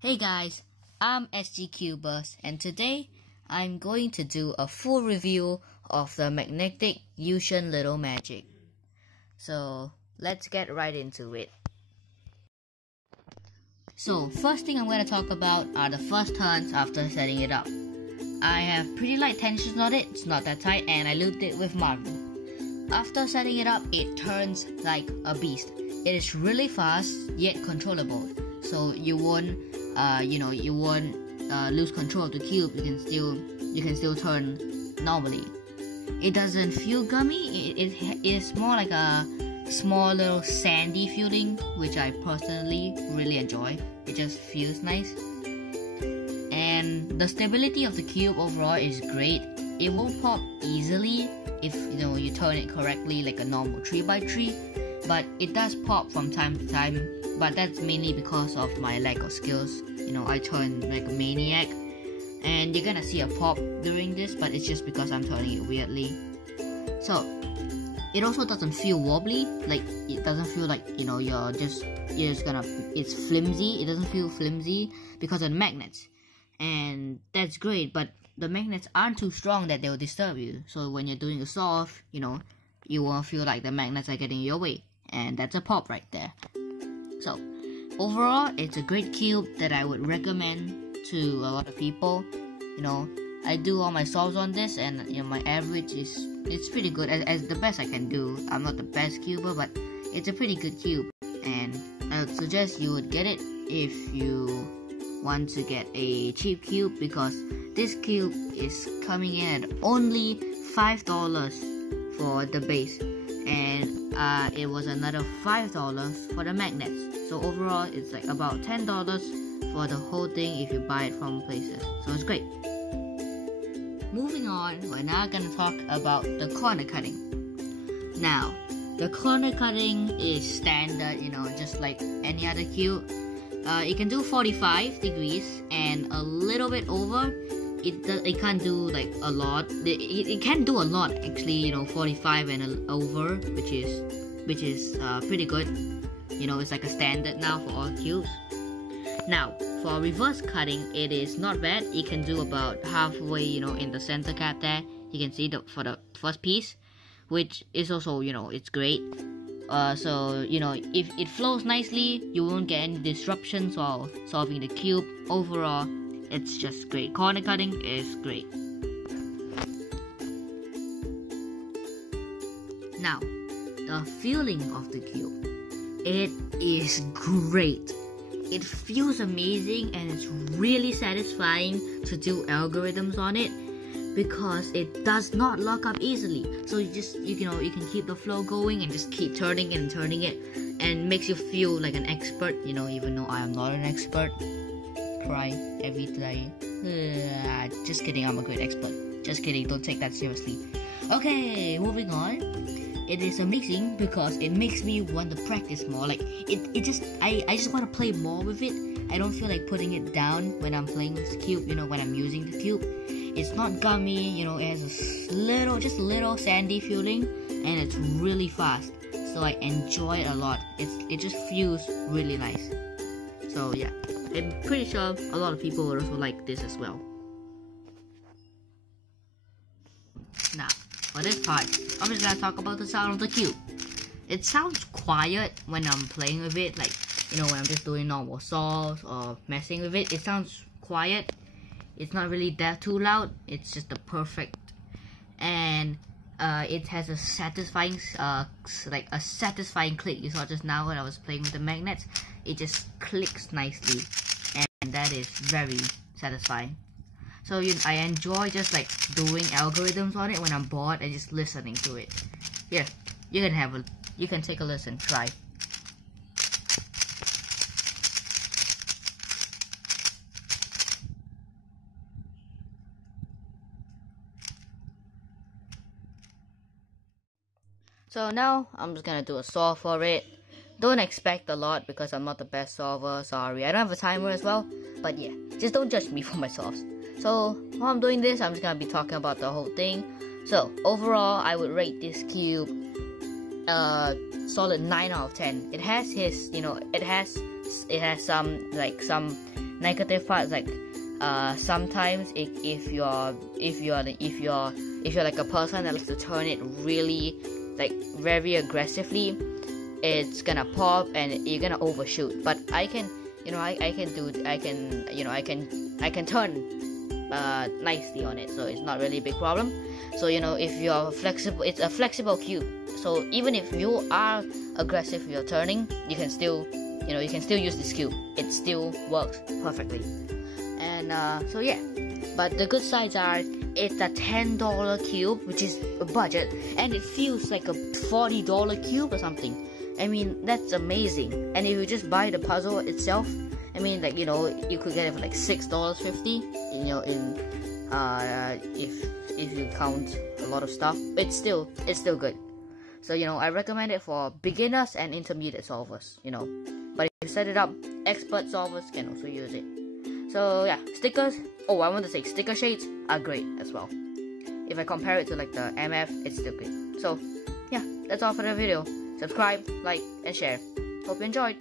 Hey guys, I'm SGCubers and today I'm going to do a full review of the magnetic Yuxin Little Magic. So let's get right into it. So first thing I'm going to talk about are the first turns after setting it up. I have pretty light tensions on it, it's not that tight, and I looped it with marble. After setting it up, it turns like a beast. It is really fast yet controllable, so you won't lose control of the cube. You can still turn normally. It doesn't feel gummy. It is more like a small little sandy feeling, which I personally really enjoy. It just feels nice. And the stability of the cube overall is great. It won't pop easily if you turn it correctly like a normal 3x3, but it does pop from time to time, but that's mainly because of my lack of skills. I turn like a maniac, and you're gonna see a pop during this, but it's just because I'm turning it weirdly. So it also doesn't feel wobbly, like it doesn't feel like it's flimsy. It doesn't feel flimsy because of the magnets, and that's great. But the magnets aren't too strong that they'll disturb you, so when you're doing a solve, you won't feel like the magnets are getting in your way, and that's a pop right there. So overall, it's a great cube that I would recommend to a lot of people. I do all my solves on this, and my average it's pretty good, as the best I can do. I'm not the best cuber, but it's a pretty good cube, and I would suggest you would get it if you want to get a cheap cube, because this cube is coming in at only $5 for the base, and it was another $5 for the magnets. So overall, it's like about $10 for the whole thing if you buy it from places. So it's great. Moving on, we're now gonna talk about the corner cutting. Now, the corner cutting is standard, just like any other cube. It can do 45 degrees and a little bit over. It can't do like a lot. It can do a lot actually, 45 and over, which is pretty good. It's like a standard now for all cubes. Now, for reverse cutting, it is not bad. It can do about halfway, in the center cap there. You can see for the first piece, which is also, it's great. So, if it flows nicely, you won't get any disruptions while solving the cube. Overall, it's just great. Corner cutting is great. Now, the feeling of the cube. It is great. It feels amazing, and it's really satisfying to do algorithms on it because it does not lock up easily. So you can keep the flow going and just keep turning it and turning it, and makes you feel like an expert. Even though I am not an expert. Cry every day. Just kidding, I'm a great expert. Just kidding, don't take that seriously. Okay, moving on. It is amazing because it makes me want to practice more. Like I just want to play more with it. I don't feel like putting it down when I'm playing with the cube. When I'm using the cube, it's not gummy. It has a little sandy feeling, and it's really fast. So I enjoy it a lot. It just feels really nice. So yeah, I'm pretty sure a lot of people would also like this as well. Now, for this part, I'm just gonna talk about the sound of the cube. It sounds quiet when I'm playing with it, like when I'm just doing normal solves or messing with it. It sounds quiet. It's not really that too loud. It's just the perfect, and it has a satisfying click. You saw just now when I was playing with the magnets. It just clicks nicely, and that is very satisfying. So I enjoy just like doing algorithms on it when I'm bored and just listening to it. Here, you can take a listen, try. So now I'm just gonna do a solve for it. Don't expect a lot because I'm not the best solver, sorry. I don't have a timer as well, but yeah, just don't judge me for my solves. So while I'm doing this, I'm just gonna be talking about the whole thing. So overall, I would rate this cube solid 9 out of 10. It has some negative part is like sometimes if you're like a person that likes to turn it really like very aggressively, it's gonna pop and you're gonna overshoot. But I can turn nicely on it, so it's not really a big problem. So if you're flexible, it's a flexible cube, so even if you are aggressive with your turning, you can still use this cube. It still works perfectly. And so yeah, but the good sides are it's a $10 cube, which is a budget, and it feels like a $40 cube or something. I mean, that's amazing. And if you just buy the puzzle itself, I mean, like, you could get it for like $6.50, if you count a lot of stuff. It's still good. So I recommend it for beginners and intermediate solvers, but if you set it up, expert solvers can also use it. So yeah, stickers, oh, I want to say sticker shades are great as well. If I compare it to like the MF, it's still good. So yeah, that's all for the video. Subscribe, like, and share. Hope you enjoyed.